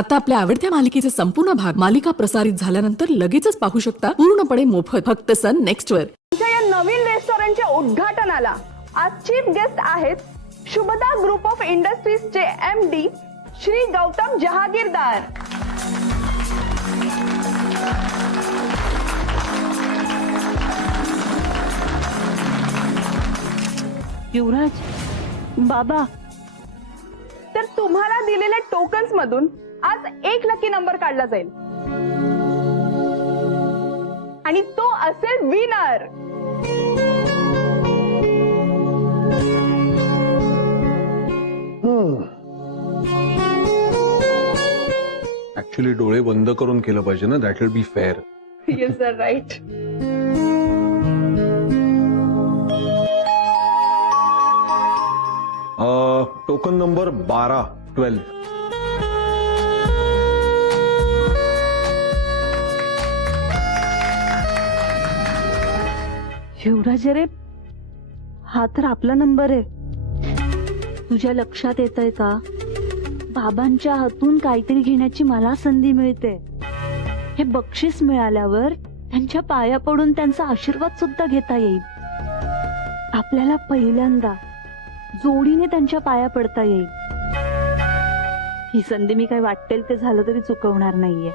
आता आपल्या आवडत्या मालिकेचे संपूर्ण भाग मालिका प्रसारित झाल्यानंतर लगेचच पाहू शकता पूर्णपणे मोफत फक्त सन नेक्स्ट वर। आमच्या या नवीन रेस्टॉरंटच्या उद्घाटनाला आज चीफ गेस्ट आहेत शुभदा ग्रुप ऑफ इंडस्ट्रीजचे MD श्री गौतम जहागीरदार। युवराज बाबा, तर तुम्हाला दिलेल्या टोकन्स मधून आज एक लकी नंबर काढला जाईल आणि तो असेल विनर। ऍक्च्युली डोळे बंद करून केलं पाहिजे ना, that will be fair. Yes sir, right. Token number 12 Yuvraj अरे हा तर आपला नंबर आहे। तुझ्या लक्षात येतंय का, बाबांच्या हातून काहीतरी घेण्याची मला संधी मिळते। हे बक्षीस मिळाल्यावर त्यांच्या पाया पडून त्यांचा आशीर्वाद सुद्धा घेता येईल। आपल्याला पहिल्यांदा जोडीने त्यांच्या पाया पडता येईल। ही संधी मी काय वाटेल ते झालं तरी चुकवणार नाहीये।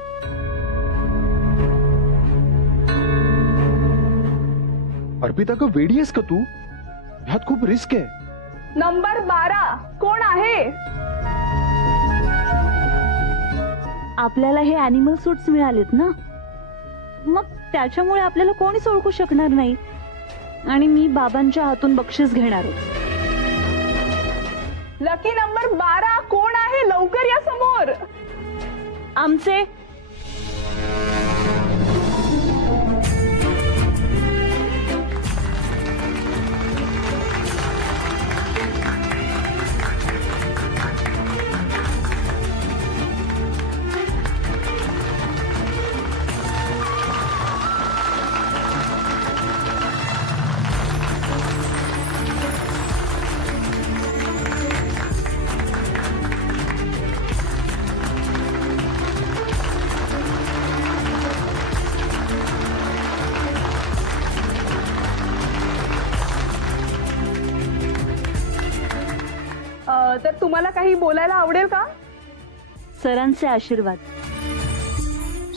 अर्पिता का वेडी आहेस का तू? ह्यात खूप रिस्क आहे। नंबर 12 कोण आहे? आपल्याला हे अॅनिमल सूट्स मिळालेत ना, मग त्याच्यामुळे आपल्याला कोणीच ओळखू शकणार नाही आणि मी बाबांच्या हातून बक्षीस घेणारच। लकी नंबर 12 कोण आहे? लवकर या समोर। आमचे तर तुम्हाला काही बोलायला आवडेल का? सरांचे आशीर्वाद।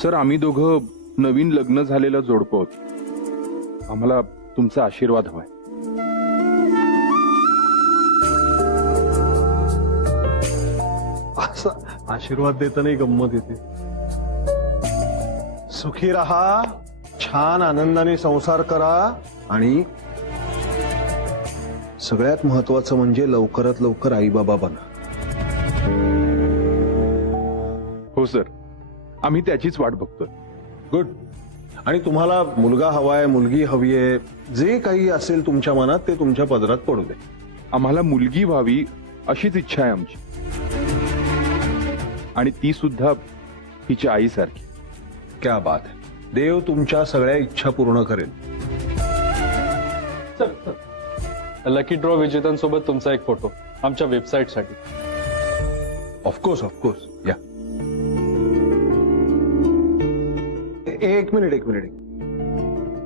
सर, आम्ही दोघं नवीन लग्न झालेलं जोडपं आहोत। आम्हाला तुमचा आशीर्वाद हवाय। असं आशीर्वाद देतानाही गंमत येते। सुखी राहा, छान आनंदाने संसार करा आणि सगळ्यात महत्वाचं म्हणजे लवकरात लवकर आई बाबा बना। हो सर, आम्ही त्याचीच वाट बघतोय। गुड। आणि तुम्हाला मुलगा हवाय, मुलगी हवीये, जे काही असेल तुमच्या मनात ते तुमच्या पदरात पडू दे। आम्हाला मुलगी व्हावी अशीच इच्छा आहे आमची, आणि ती सुद्धा तिच्या आईसारखी। क्या बात है। देव तुमच्या सगळ्या इच्छा पूर्ण करेल। लकी ड्रॉ विजेत्यांसोबत तुमचा एक फोटो आमच्या वेबसाईटसाठी। ऑफकोर्स ऑफकोर्स, या। एक मिनिट,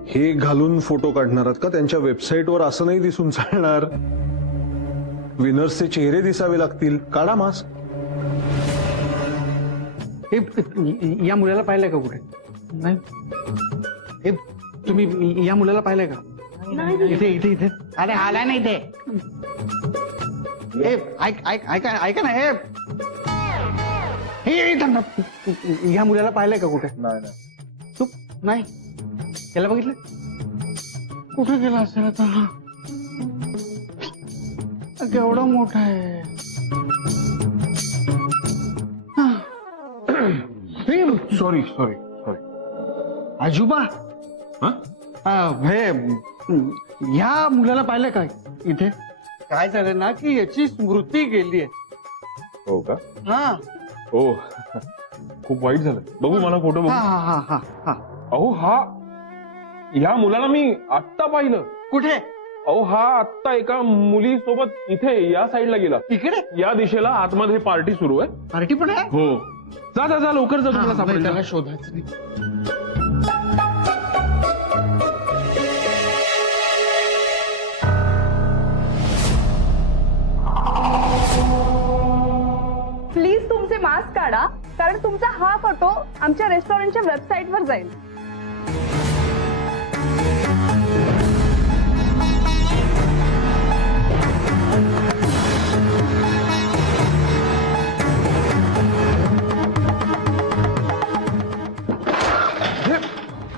हे घालून फोटो काढणार आहात का? त्यांच्या वेबसाईटवर असं नाही दिसून चालणार। विनर्सचे चेहरे दिसावे लागतील। काढा मास्क। या मुलाला पाहिलंय का कुठे? नाही। हे तुम्ही या मुलाला पाहिलंय का? इथे इथे इथे अरे आलाय ना इथे। ऐका ना, या मुलाला पाहिलंय का कुठे? नाही। तू नाही याला बघितलं? कुठे गेला असेल आता? केवढा मोठा आहे। सॉरी आजोबा, हे ह्या मुलाला पाहिलं का इथे? काय झालं ना की याची स्मृती गेली आहे। हो का? हा हो, खूप वाईट झालं। बघू मला फोटो बघू। हा हा हा अहो, हा या मुलाला मी आत्ता पाहिलं। कुठे? अहो, हा आत्ता एका मुलीसोबत इथे या साईडला गेला। इकडे या दिशेला आतमध्ये पार्टी सुरू आहे। पार्टी पण आहे? हो। जा जा जा लवकर जा, तुम्हाला हा, सापडेल. त्याला शोधायचं नाही. प्लीज तुमचे मास्क काढा, कारण तुमचा हा फोटो आमच्या रेस्टॉरंटच्या वेबसाईटवर जाईल.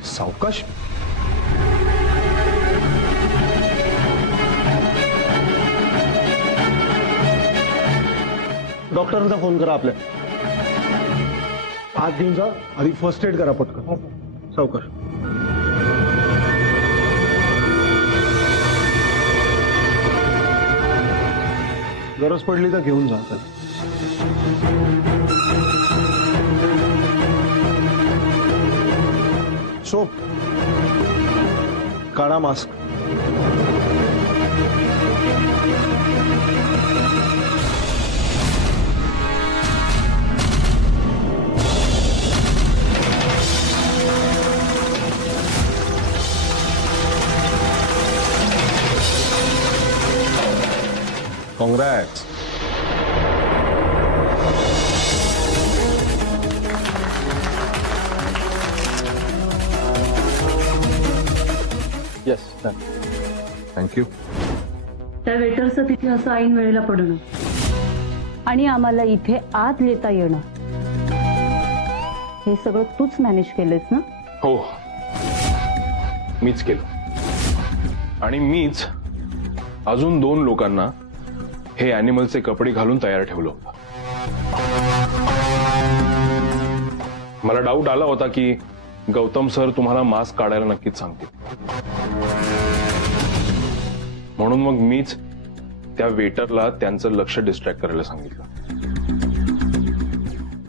सावकाश. डॉक्टरांचा फोन करा आपल्या. आत घेऊन जा, आधी फर्स्ट एड करा पटकन. सावकाश. गरज पडली तर घेऊन जा. सोप काढा मास्क. Congrats. येस. थँक्यू. त्या वेटरचं तिथे असं ऐन वेळेला पडणं आणि आम्हाला इथे आत येता येणं, हे सगळं तूच मॅनेज केलंस ना? हो, मीच केलं. आणि मीच अजून 2 लोकांना हे अॅनिमलचे कपडे घालून तयार ठेवलं होतं. मला डाऊट आला होता की गौतम सर तुम्हाला मास्क काढायला नक्कीच सांगतील, म्हणून मग मीच त्या वेटरला त्यांचं लक्ष डिस्ट्रॅक्ट करायला सांगितलं.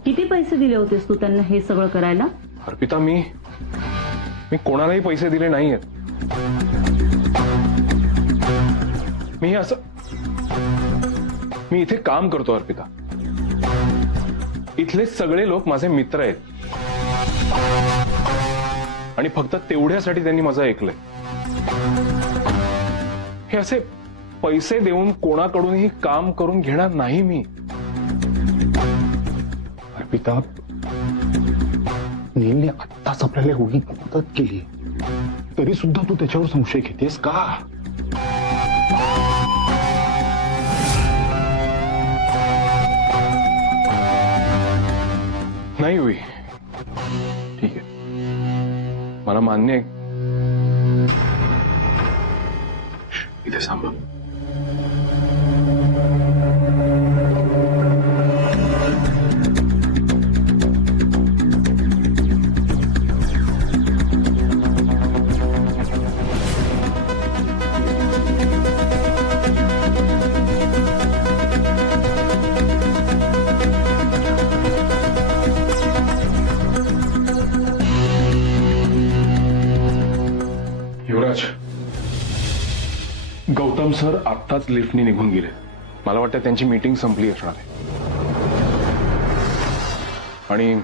किती पैसे दिले होतेस तू त्यांना हे सगळं करायला? अर्पिता, मी कोणालाही पैसे दिले नाहीयेत. मी इथे काम करतो अर्पिता. इथले सगळे लोक माझे मित्र आहेत आणि फक्त तेवढ्यासाठी त्यांनी माझं ऐकलंय. हे असे पैसे देऊन कोणाकडूनही काम करून घेणार नाही मी. अर्पिता, नीलने आत्ताच आपल्याला एवढी मदत केली, तरी सुद्धा तू त्याच्यावर संशय घेतेस का? नाही होई. ठीक आहे, मला मान्य आहे. इथे सांभाळ. युवराज, गौतम सर आत्ताच लिफ्टनी निघून गेले. मला वाटतं त्यांची मीटिंग संपली असणार आहे आणि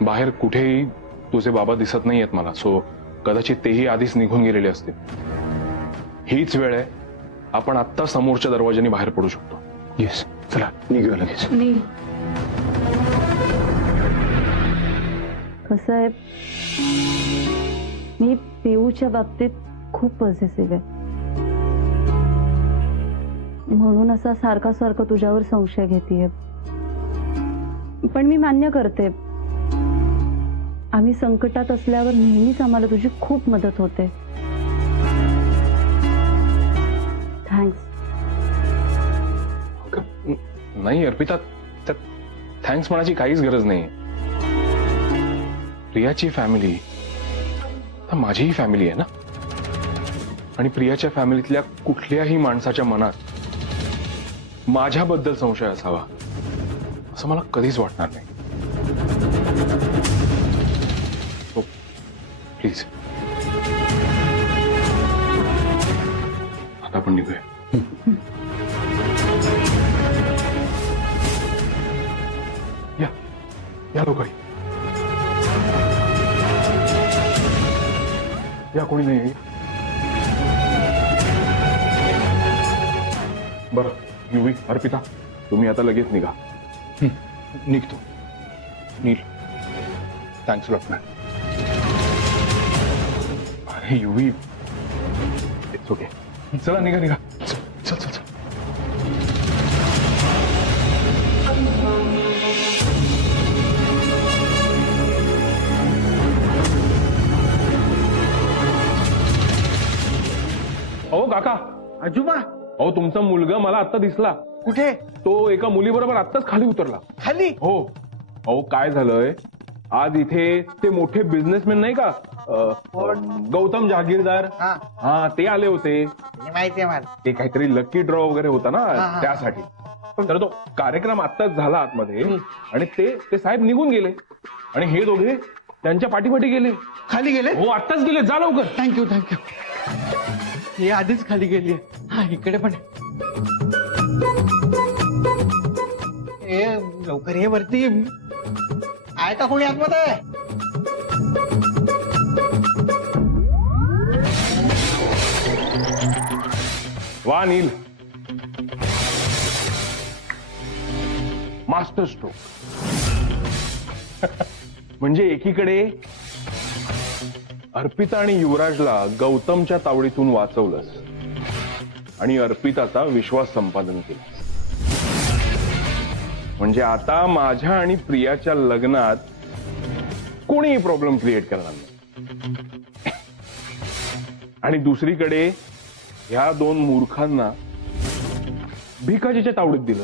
बाहेर कुठेही तुझे बाबा दिसत नाही आहेत मला. सो कदाचित तेही आधीच निघून गेलेले असते. हीच वेळ आहे, आपण आत्ता समोरच्या दरवाजाने बाहेर पडू शकतो. येस, चला निघूया लगेच. नील, कसं आहे, मी पिऊच्या बाबतीत खूप पॉझिटिव्ह आहे, म्हणून असा सारखा सारखा तुझ्यावर संशय घेतेय. पण मी मान्य करते, आम्ही संकटात असल्यावर नेहमीच आम्हाला तुझी खूप मदत होते. थँक्स. नाही अर्पिता, त्यात थँक्स म्हणायची काहीच गरज नाही. प्रियाची फॅमिली तर माझीही फॅमिली आहे ना, आणि प्रियाच्या फॅमिलीतल्या कुठल्याही माणसाच्या मनात माझ्याबद्दल संशय असावा असं मला कधीच वाटणार नाही. सो प्लीज आता आपण निघूया. या या लवकर या, कोणी नाही. बरं युवी, अर्पिता, तुम्ही आता लगेच निघा. निघतो. नील, थँक्स लॉट मॅन. अरे युवी, इट्स ओके. चला निघा निघा. चल चल चल. अहो काका, आजोबा अहो तुमचा मुलगा मला आत्ता दिसला. कुठे? तो एका मुलीबरोबर आत्ताच खाली उतरला. खाली? हो. अहो काय झालंय, आज इथे ते मोठे बिझनेसमॅन नाही का, गौतम जहागीरदार, हा, हा ते आले होते. माहिती आहे मला. ते काहीतरी लकी ड्रॉ वगैरे होता ना, हा. त्यासाठी. तर तो कार्यक्रम आत्ताच झाला आतमध्ये आणि ते साहेब निघून गेले आणि हे दोघे त्यांच्या पाठीपाठी गेले. खाली गेले? हो आत्ताच गेले. जा लवकर. Thank you thank you. हे आधीच खाली गेली. हा, इकडे पण ए, लवकर ये वरती. आहे का कोणी आतमध्ये? वा नील, मास्टर स्ट्रोक. म्हणजे एकीकडे अर्पिता आणि युवराजला गौतमच्या तावडीतून वाचवलंस आणि अर्पिताचा विश्वास संपादन केला. म्हणजे आता माझ्या आणि प्रियाच्या लग्नात कोणीही प्रॉब्लेम क्रिएट करणार नाही. आणि दुसरीकडे ह्या दोन मूर्खांना भिकाजीच्या तावडीत दिलं.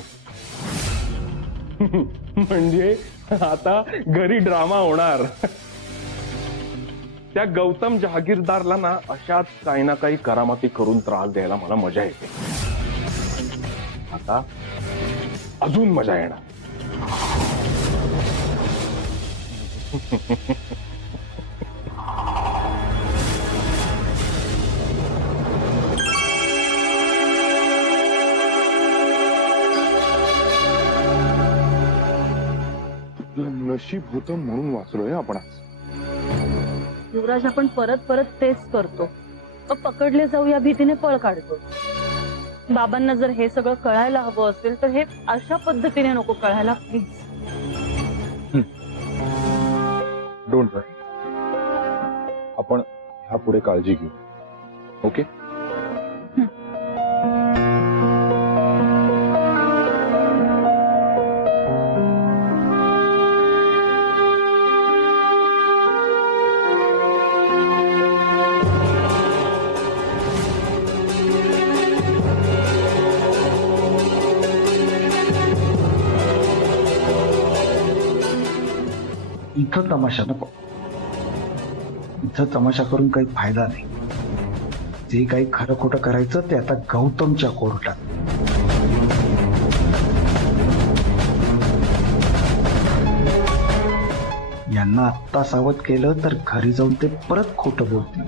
म्हणजे आता घरी ड्रामा होणार. त्या गौतम जहागीरदारला ना अशाच काही ना काही करामती करून त्रास द्यायला मला मजा येते. आता अजून मजा येणार. नशीब होतं म्हणून वाचलोय आपण आज. युवराज, आपण परत परत तेच करतो. मग पकडले जाऊ या भीतीने पळ काढतो. बाबांना जर हे सगळं कळायला हवं असेल तर हे अशा पद्धतीने नको कळायला, प्लीज. डोंट वरी, आपण ह्या पुढे काळजी घेऊ. ओके. इथं तमाशा नको. इथं तमाशा करून काही फायदा नाही. जे काही खरं खोटं करायचं ते आता गौतमच्या कोर्टात. यांना आत्ता सावध केलं तर घरी जाऊन ते परत खोटं बोलतील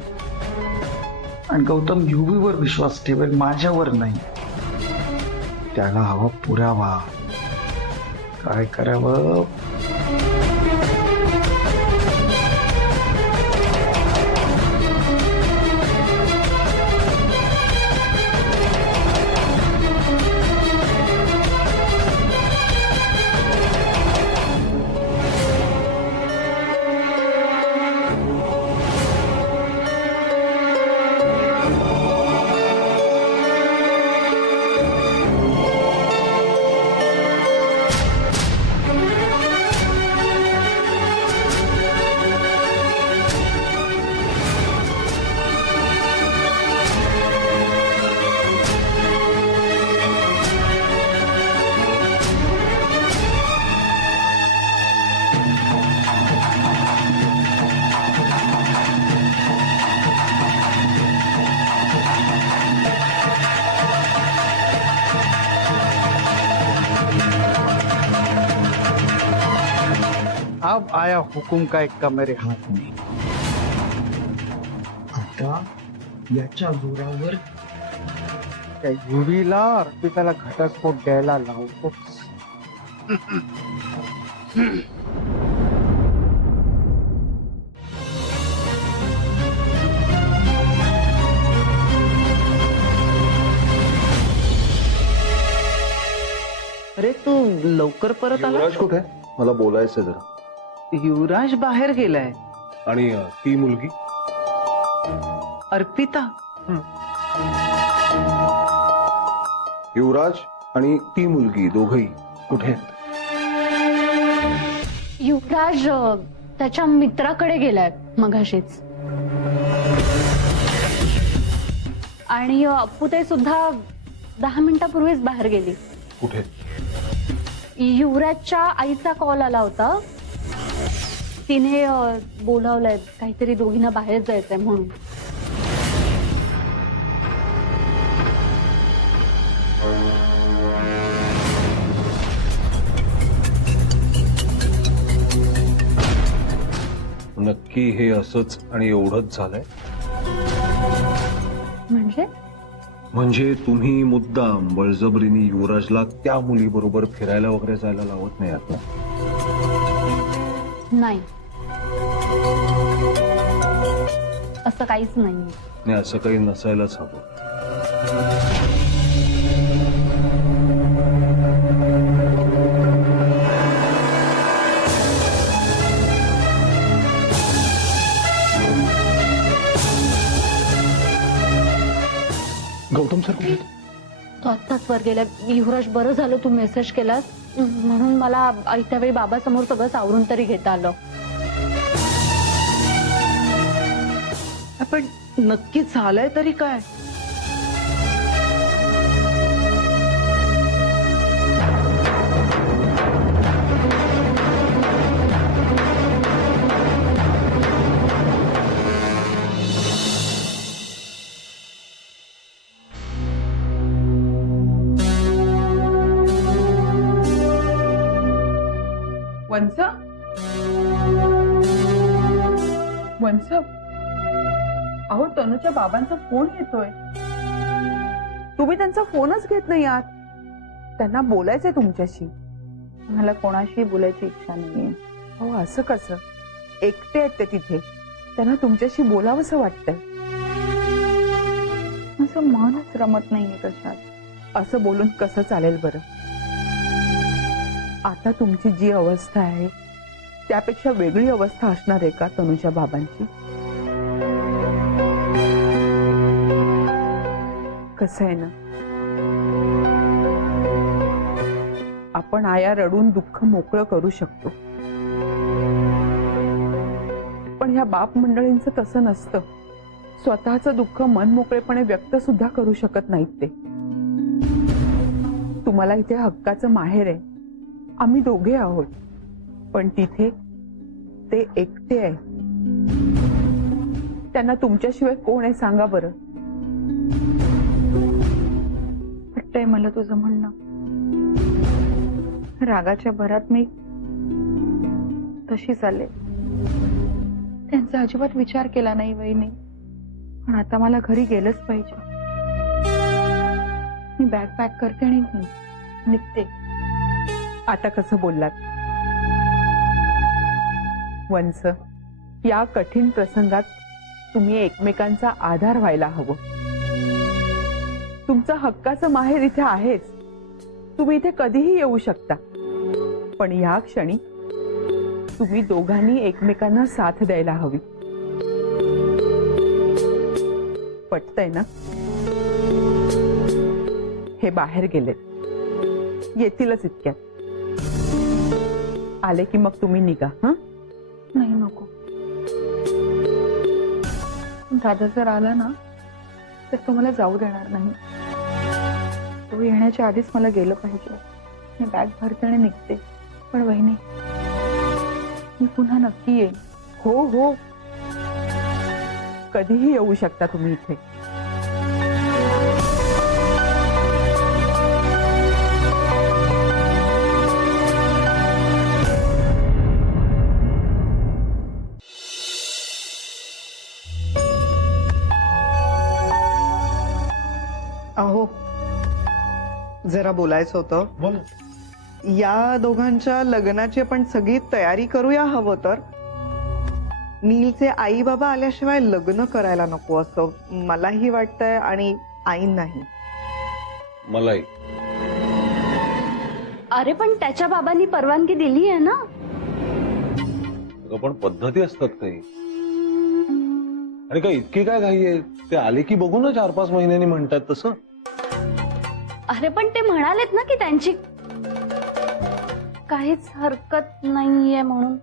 आणि गौतम युवीवर विश्वास ठेवेल, माझ्यावर नाही. त्याला हवा पुरावा. काय करावं? अब आया हुकुम का एक्का मेरे हाथ में. आता याच्या जोरावर त्या युवीला अर्पिताला घटस्फोट द्यायला लावतो. लवकर परत आला. युवराज कुठे आहे? मला बोलायचंय जरा. युवराज बाहेर गेलाय. आणि ती मुलगी अर्पिता. युवराज आणि ती मुलगी दोघही कुठे आहेत? युवराज त्याच्या मित्राकडे गेलाय मगाशीच. आणि अप्पू ते सुद्धा 10 मिनिटापूर्वीच बाहेर गेली. कुठे? युवराजच्या आईचा कॉल आला होता. तिने बोलावलंय काहीतरी दोघींना बाहेर जायचंय म्हणून. नक्की हे असंच आणि एवढंच झालंय? म्हणजे तुम्ही मुद्दाम बळजबरीने युवराजला त्या मुलीबरोबर फिरायला वगैरे जायला लावत नाही आता? नाही, असं काहीच नाही. नाही, असं काही नसायलाच हवं. गौतम सर कुठे? तो आत्ताच वर गेला. युवराज, बरं झालं तू मेसेज केलास, म्हणून मला आयत्या वेळी बाबासमोर सगळं सावरून तरी घेता आलं. पण नक्की झालंय तरी काय? वंस वंस, अहो तनुच्या बाबांचा फोन येतोय. तुम्ही त्यांचा फोनच घेत नाही आहात. त्यांना बोलायचंय तुमच्याशी. मला कोणाशी बोलायची इच्छा नाहीये. अहो असं कसं? एकटे आहेत ते तिथे. त्यांना तुमच्याशी बोलावंसं वाटतंय. असं मनच रमत नाहीये कशात. असं बोलून कसं चालेल बरं? आता तुमची जी अवस्था आहे त्यापेक्षा वेगळी अवस्था असणार आहे का तनुच्या बाबांची? कसं आहे ना, आपण आया रडून दुःख मोकळं करू शकतो, पण ह्या बाप मंडळींचं तसं नसतं. स्वतःचं दुःख मनमोकळेपणे व्यक्त सुद्धा करू शकत नाहीत ते. तुम्हाला इथे हक्काचं माहेर आहे, आम्ही दोघे आहोत, पण तिथे ते एकटे आहे. त्यांना तुमच्याशिवाय कोण आहे सांगा बरं? वाटतंय मला तुझं म्हणणं. रागाच्या भरात मी तशी चालले. त्यांचा अजिबात विचार केला नाही वहिनी, पण आता मला घरी गेलंच पाहिजे. मी बॅग पॅक करते आणि निघते. आता कसं बोललात वंस? या कठीण प्रसंगात तुम्ही एकमेकांचा आधार व्हायला हवं. तुमचं हक्काचं माहेर इथे आहेच. तुम्ही इथे कधीही येऊ शकता, पण या क्षणी तुम्ही दोघांनी एकमेकांना साथ द्यायला हवी. पटतंय ना? हे बाहेर गेलेत, येतीलच इतक्यात. आले की मग तुम्ही निघा. हं? नाही, नको. दादा जर आला ना तर तो मला जाऊ देणार नाही. तो येण्याच्या आधीच मला गेलं पाहिजे. मी बॅग भरते आणि निघते. पण वहिनी, मी पुन्हा नक्की येईन. हो हो, कधीही येऊ शकता तुम्ही इथे. अहो, जरा बोलायचं होतं. बोल. या दोघांच्या लग्नाची आपण सगळी तयारी करूया हवं तर. नीलचे आई बाबा आल्याशिवाय लग्न करायला नको असं मलाही वाटतंय आणि आईंनाही. मलाही. अरे पण त्याच्या बाबांनी परवानगी दिली आहे ना. अगं पण पद्धती असतात काही. आणि काय इतकी काय घाई आहे? ते आले की बघू ना 4-5 महिन्यांनी म्हणतात तसं. अरे पण ते म्हणालेत ना की त्यांची काहीच हरकत नाहीये म्हणून.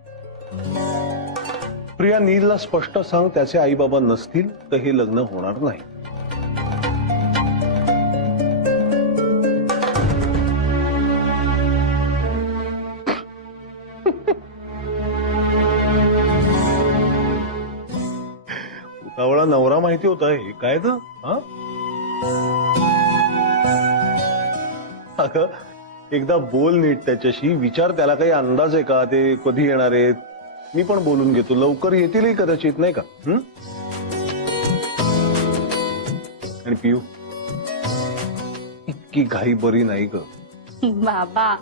प्रिया, नीलला स्पष्ट सांग त्याचे आई बाबा नसतील तर हे लग्न होणार नाही. उतावळा नवरा माहिती होता हे काय ग? हा? अगं एकदा बोल नीट त्याच्याशी, विचार त्याला काही अंदाज आहे का ते कधी येणार आहेत. मी पण बोलून घेतो, लवकर येतीलही कदाचित, नाही का? आणि पियू, इतकी घाई बरी नाही ग. बाबा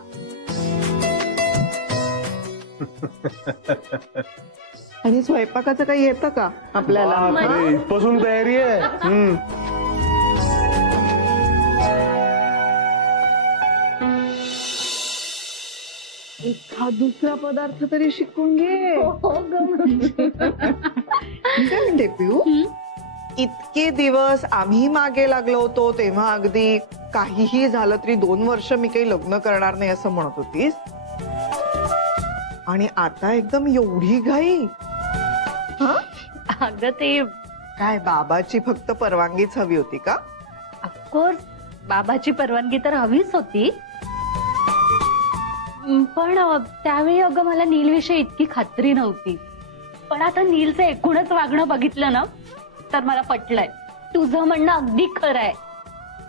आणि स्वयंपाकाचं काही येतं का आपल्याला? बापरे, इथपासून तयारी आहे. हा दुसरा पदार्थ तरी शिकून घे. मी काय म्हणते पिऊ, इतके दिवस आम्ही मागे लागलो होतो तेव्हा अगदी काहीही झालं तरी 2 वर्ष मी काही लग्न करणार नाही असं म्हणत होतीस, आणि आता एकदम एवढी घाई? अगं ते काय बाबाची फक्त परवानगीच हवी होती का? ऑफकोर्स बाबाची परवानगी तर हवीच होती, पण त्यावेळी अगं मला नीलविषयी इतकी खात्री नव्हती. पण आता नीलचं एकूणच वागणं बघितलं ना तर मला पटलंय. तुझं म्हणणं अगदी खरं आहे.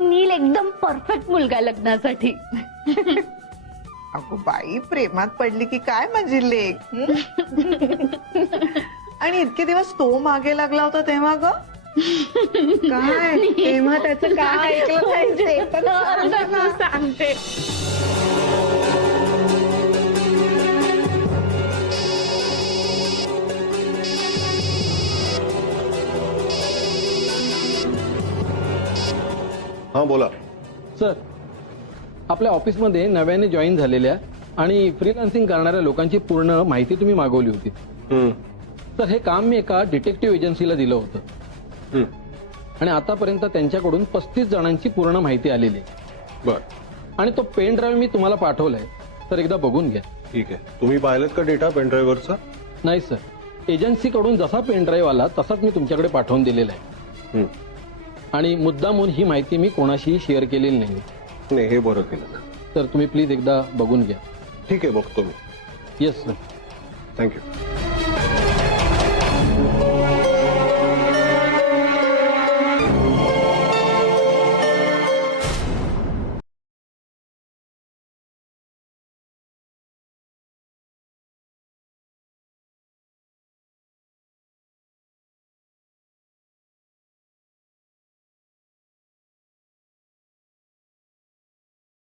नील एकदम परफेक्ट मुलगा आहे लग्नासाठी. अगो बाई, प्रेमात पडली की काय माझी लेक. आणि इतके दिवस तो मागे लागला होता तेव्हा ग काय, तेव्हा त्याचं काय ऐकलं नाही ते पण सांग ना. सांगते. हा बोला. सर, आपल्या ऑफिसमध्ये नव्याने जॉईन झालेल्या आणि फ्रीलान्सिंग करणाऱ्या लोकांची पूर्ण माहिती तुम्ही मागवली होती. तर हे काम मी एका डिटेक्टिव्ह एजन्सीला दिलं होतं आणि आतापर्यंत त्यांच्याकडून 35 जणांची पूर्ण माहिती आलेली आहे. बर. आणि तो पेन ड्राईव्ह मी तुम्हाला पाठवलाय, तर एकदा बघून घ्या. ठीक आहे. तुम्ही पाहिलेत का डेटा पेनड्राईव्हरचा? नाही सर, एजन्सीकडून जसा पेन ड्राईव्ह आला तसाच मी तुमच्याकडे पाठवून दिलेला आहे. आणि मुद्दामून ही माहिती मी कोणाशीही शेअर केलेली नाही. नाही, हे बरं केलं. तर तुम्ही प्लीज एकदा बघून घ्या. ठीक आहे, बघतो मी. Yes sir. थँक्यू.